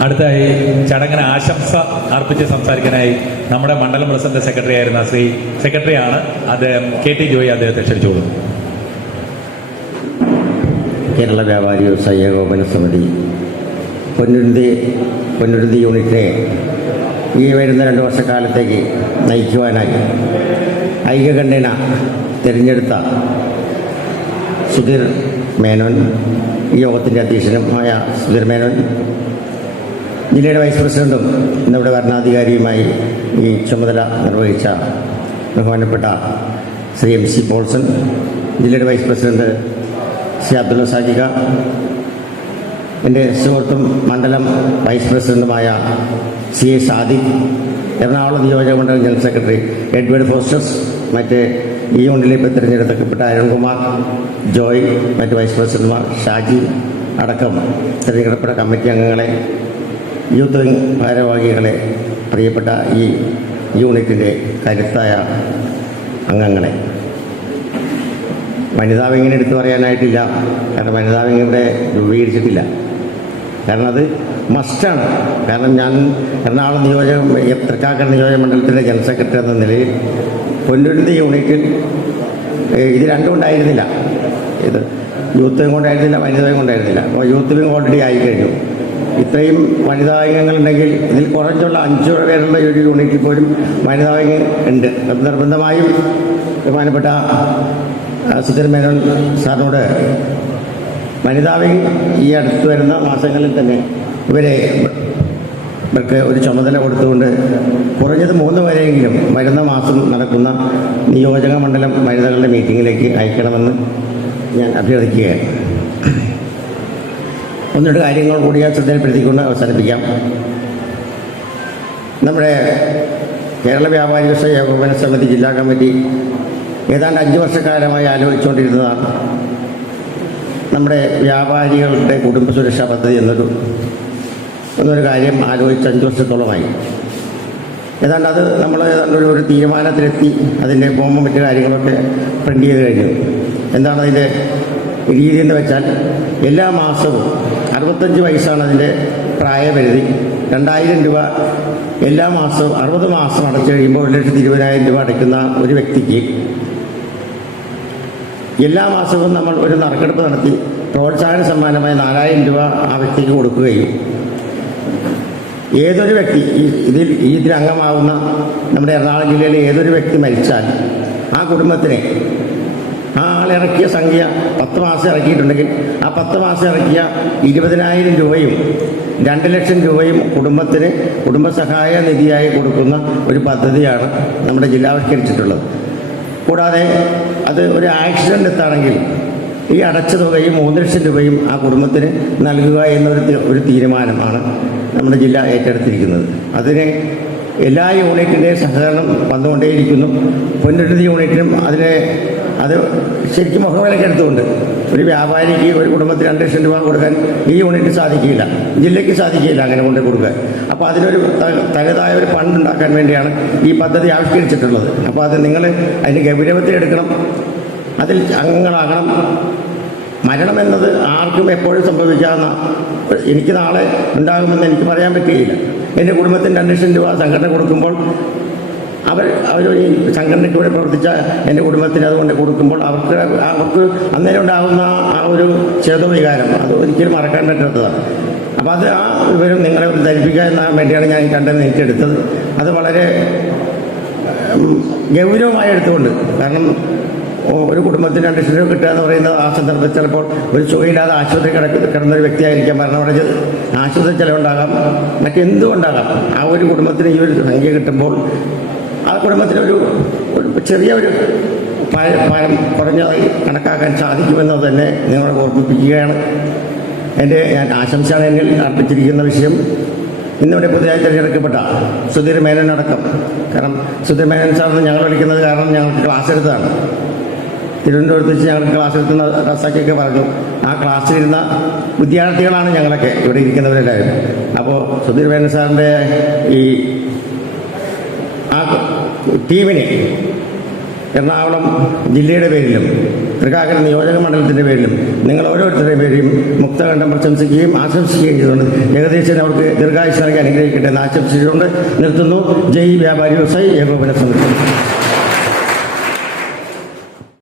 അടുത്തായി ചടങ്ങിന് ആശംസ അർപ്പിച്ച് സംസാരിക്കാനായി നമ്മുടെ മണ്ഡലം പ്രസിഡന്റ് സെക്രട്ടറി ആയിരുന്ന ശ്രീ സെക്രട്ടറി ആണ് അദ്ദേഹം കെ ടി ജോയി അദ്ദേഹത്തെ ക്ഷണിച്ചോളൂ. കേരള വ്യാപാരി വ്യവസായ ഏകോപന സമിതി പൊന്നുരുതി പൊന്നുരുതി യൂണിറ്റിനെ ഈ വരുന്ന രണ്ട് വർഷക്കാലത്തേക്ക് നയിക്കുവാനായി ഐക്യകണ്ഠേന തിരഞ്ഞെടുത്ത സുധീർ മേനോൻ ഈ യോഗത്തിന്റെ അധ്യക്ഷനുമായ സുധീർ മേനോൻ ജില്ലയുടെ വൈസ് പ്രസിഡന്റും ഇന്നിവിടെ ഭരണാധികാരിയുമായി ഈ ചുമതല നിർവഹിച്ച ബഹുമാനപ്പെട്ട ശ്രീ എം സി പോൾസൺ ജില്ലയുടെ വൈസ് പ്രസിഡന്റ് ശ്രീ അബ്ദുൽ സാജിക എന്റെ സുഹൃത്തും മണ്ഡലം വൈസ് പ്രസിഡന്റുമായ സി എ സാദിഖ് എറണാകുളം നിയോജക മണ്ഡലം ജനറൽ സെക്രട്ടറി എഡ്വേർഡ് ഫോസ്റ്റസ് മറ്റ് ഈ യൂണിറ്റിൽ ഇപ്പോൾ തിരഞ്ഞെടുക്കപ്പെട്ട അരുൺകുമാർ ജോയ് മറ്റ് വൈസ് പ്രസിഡന്റുമാർ ഷാജി അടക്കം തിരഞ്ഞെടുക്കപ്പെട്ട കമ്മിറ്റി അംഗങ്ങളെ യൂത്ത് വിംഗ് ഭാരവാഹികളെ പ്രിയപ്പെട്ട ഈ യൂണിറ്റിന്റെ കരുത്തായ അംഗങ്ങളെ. വനിതാ വിങ്ങിനെ എടുത്തു പറയാനായിട്ടില്ല. കാരണം വനിതാ വിങ് ഇവിടെ രൂപീകരിച്ചിട്ടില്ല. കാരണം അത് മസ്റ്റാണ് കാരണം ഞാൻ എറണാകുളം നിയോജക തൃക്കാക്കര നിയോജക മണ്ഡലത്തിന്റെ ജനറൽ സെക്രട്ടറി എന്ന നിലയിൽ പൊന്നുരുത്തി യൂണിറ്റിൽ ഇത് രണ്ടും ഉണ്ടായിരുന്നില്ല. ഇത് യൂത്ത് വിങ് കൊണ്ടായിരുന്നില്ല വനിതാ വിങ് കൊണ്ടായിരുന്നില്ല. അപ്പോൾ യൂത്ത് വിങ് ഓൾറെഡി ആയിക്കഴിഞ്ഞു ഇത്രയും വനിതാ അംഗങ്ങളുണ്ടെങ്കിൽ ഇതിൽ കുറഞ്ഞുള്ള അഞ്ചു പേരുള്ള ഒരു യൂണിറ്റിൽ പോലും വനിതാ വിങ് ഉണ്ട് നിർബന്ധമായും ബഹുമാനപ്പെട്ട സുധീർ മേനോൻ സാറിനോട് വനിതാ വിങ് ഈ അടുത്ത് വരുന്ന മാസങ്ങളിൽ തന്നെ ഇവരെ ഇവർക്ക് ഒരു ചുമതല കൊടുത്തുകൊണ്ട് കുറഞ്ഞത് മൂന്ന് വരെയെങ്കിലും വരുന്ന മാസം നടക്കുന്ന നിയോജക മണ്ഡലം വനിതകളുടെ മീറ്റിങ്ങിലേക്ക് അയക്കണമെന്ന് ഞാൻ അഭ്യർത്ഥിക്കുകയാണ്. ഒന്ന് രണ്ട് കാര്യങ്ങൾ കൂടി ഞാൻ ശ്രദ്ധയിൽപ്പെടുത്തിക്കൊണ്ട് അവസാനിപ്പിക്കാം. നമ്മുടെ കേരള വ്യാപാരി വ്യവസായ ഏകോപന സമിതി ജില്ലാ കമ്മിറ്റി ഏതാണ്ട് അഞ്ച് വർഷക്കാലമായി ആലോചിച്ചുകൊണ്ടിരുന്നതാണ് നമ്മുടെ വ്യാപാരികളുടെ കുടുംബ സുരക്ഷാ പദ്ധതി എന്നൊരു എന്നൊരു കാര്യം ആലോചിച്ച് അഞ്ച് വർഷത്തോളമായി. ഏതാണ്ട് അത് നമ്മൾ ഏതാണ്ട് ഒരു- തീരുമാനത്തിലെത്തി അതിന്റെ ഫോമും മറ്റു കാര്യങ്ങളൊക്കെ പ്രിന്റ് ചെയ്ത് കഴിഞ്ഞു. എന്താണ് അതിന്റെ രീതി എന്ന് വെച്ചാൽ എല്ലാ മാസവും അറുപത്തഞ്ച് വയസ്സാണ് അതിന്റെ പ്രായപരിധി. രണ്ടായിരം രൂപ എല്ലാ മാസവും അറുപത് മാസം അടച്ചു കഴിയുമ്പോൾ ഒരു ലക്ഷത്തി ഇരുപതിനായിരം രൂപ അടയ്ക്കുന്ന ഒരു വ്യക്തിക്ക് എല്ലാ മാസവും നമ്മൾ ഒരു നറുക്കെടുപ്പ് നടത്തി പ്രോത്സാഹന സമ്മാനമായി നാലായിരം രൂപ ആ വ്യക്തിക്ക് കൊടുക്കുകയും ഏതൊരു വ്യക്തി ഇതിൽ ഇതിൽ അംഗമാകുന്ന നമ്മുടെ എറണാകുളം ജില്ലയിലെ ഏതൊരു വ്യക്തി മരിച്ചാൽ ആ കുടുംബത്തിനെ ആ ആളിറക്കിയ സംഖ്യ പത്ത് മാസം ഇറക്കിയിട്ടുണ്ടെങ്കിൽ ആ പത്ത് മാസം ഇറക്കിയ ഇരുപതിനായിരം രൂപയും രണ്ട് ലക്ഷം രൂപയും കുടുംബത്തിന് കുടുംബസഹായ നിധിയായി കൊടുക്കുന്ന ഒരു പദ്ധതിയാണ് നമ്മുടെ ജില്ലാവൽക്കരിച്ചിട്ടുള്ളത് കൂടാതെ അത് ഒരു ആക്സിഡന്റ് എത്താണെങ്കിൽ ഈ അടച്ച തുകയും മൂന്ന് ലക്ഷം രൂപയും ആ കുടുംബത്തിന് നൽകുക എന്നൊരു ഒരു തീരുമാനമാണ് നമ്മുടെ ജില്ല ഏറ്റെടുത്തിരിക്കുന്നത്. അതിന് എല്ലാ യൂണിറ്റിന്റെയും സഹകരണം വന്നുകൊണ്ടേയിരിക്കുന്നു. പൊന്നിരുതി യൂണിറ്റിനും അതിനെ അത് ശരിക്കും മുഖവിലക്കെടുത്തുകൊണ്ട് ഒരു വ്യാപാരിക്ക് ഒരു കുടുംബത്തിന് രണ്ട് ലക്ഷം രൂപ കൊടുക്കാൻ ഈ യൂണിറ്റ് സാധിക്കില്ല. ജില്ലയ്ക്ക് സാധിക്കില്ല അങ്ങനെ കൊണ്ട് കൊടുക്കാൻ. അപ്പോൾ അതിനൊരു തനതായ ഒരു ഫണ്ട് ഉണ്ടാക്കാൻ വേണ്ടിയാണ് ഈ പദ്ധതി ആവിഷ്കരിച്ചിട്ടുള്ളത്. അപ്പോൾ അത് നിങ്ങൾ ഗൗരവത്തിൽ എടുക്കണം. അതിൽ അംഗങ്ങളാകണം. മരണം എന്നത് ആർക്കും എപ്പോഴും സംഭവിക്കാവുന്ന എനിക്ക് നാളെ ഉണ്ടാകുമെന്ന് എനിക്ക് പറയാൻ പറ്റുകയില്ല. എന്റെ കുടുംബത്തിന് രണ്ട് ലക്ഷം രൂപ സംഘടന കൊടുക്കുമ്പോൾ അവർ അവർ ഈ സംഘടനയ്ക്ക് വേണ്ടി പ്രവർത്തിച്ച എന്റെ കുടുംബത്തിന് അതുകൊണ്ട് കൊടുക്കുമ്പോൾ അവർക്ക് അവർക്ക് അന്നേരം ഉണ്ടാകുന്ന ആ ഒരു ചേതവികാരം അത് ഒരിക്കലും മറക്കാൻ പറ്റാത്തതാണ്. അപ്പോൾ അത് ആ വിവരം നിങ്ങളെ ഒന്ന് ധരിപ്പിക്കുക എന്ന വേണ്ടിയാണ് ഞാൻ കണ്ടത് ഏറ്റെടുത്തത് അത് വളരെ ഗൗരവമായി എടുത്തുകൊണ്ട് കാരണം ഒരു കുടുംബത്തിന് രണ്ട് ലക്ഷം രൂപ കിട്ടുക എന്ന് പറയുന്നത് ആ സന്ദർഭത്തിൽ ചിലപ്പോൾ ഒരു സുഖമില്ലാതെ ആശുപത്രി കിടക്ക് കിടന്ന ഒരു വ്യക്തിയായിരിക്കാം മരണമടഞ്ഞത് ആശുപത്രി ചിലവുണ്ടാകാം. മറ്റെന്തും ഉണ്ടാകാം. ആ ഒരു കുടുംബത്തിന് ഈ ഒരു സംഖ്യ കിട്ടുമ്പോൾ ആ കുടുംബത്തിന് ഒരു ഒരു ചെറിയ ഒരു ഭാരം കുറഞ്ഞ കുറഞ്ഞതായി കണക്കാക്കാൻ സാധിക്കുമെന്നത് തന്നെ നിങ്ങളെ ഓർമ്മിപ്പിക്കുകയാണ്. എന്റെ ഞാൻ ആശംസയാണ് എന്നിൽ അർപ്പിച്ചിരിക്കുന്ന വിഷയം. ഇന്നിവിടെ പുതിയതായി തിരഞ്ഞെടുക്കപ്പെട്ട സുധീർ മേനോനടക്കം കാരണം സുധീർ മേനൻ സാറിന് ഞങ്ങൾ വിളിക്കുന്നത് കാരണം ഞങ്ങൾക്ക് ക്ലാസ് എടുത്തതാണ് തിരുവനന്തപുരത്ത് വെച്ച് ഞങ്ങൾക്ക് ക്ലാസ് എടുക്കുന്ന റസാക്കിയൊക്കെ പറഞ്ഞു. ആ ക്ലാസ്സിലിരുന്ന വിദ്യാർത്ഥികളാണ് ഞങ്ങളൊക്കെ ഇവിടെ ഇരിക്കുന്നവരെല്ലാവരും. അപ്പോൾ സുധീർ മേനൻ സാറിന്റെ ഈ ടീമിനെ എറണാകുളം ജില്ലയുടെ പേരിലും തൃക്കാക്കര നിയോജക മണ്ഡലത്തിന്റെ പേരിലും നിങ്ങൾ ഓരോരുത്തരുടെ പേരിലും മുക്തകണ്ഠം പ്രശംസിക്കുകയും ആശംസിക്കുകയും ചെയ്തുകൊണ്ട് ഏകദേശം അവർക്ക് ദീർഘായുസ് നൽകി അനുഗ്രഹിക്കട്ടെ എന്ന് ആശംസിച്ചുകൊണ്ട് നിർത്തുന്നു. ജയ് വ്യാപാരി വ്യവസായി ഏകോപന സമിതി.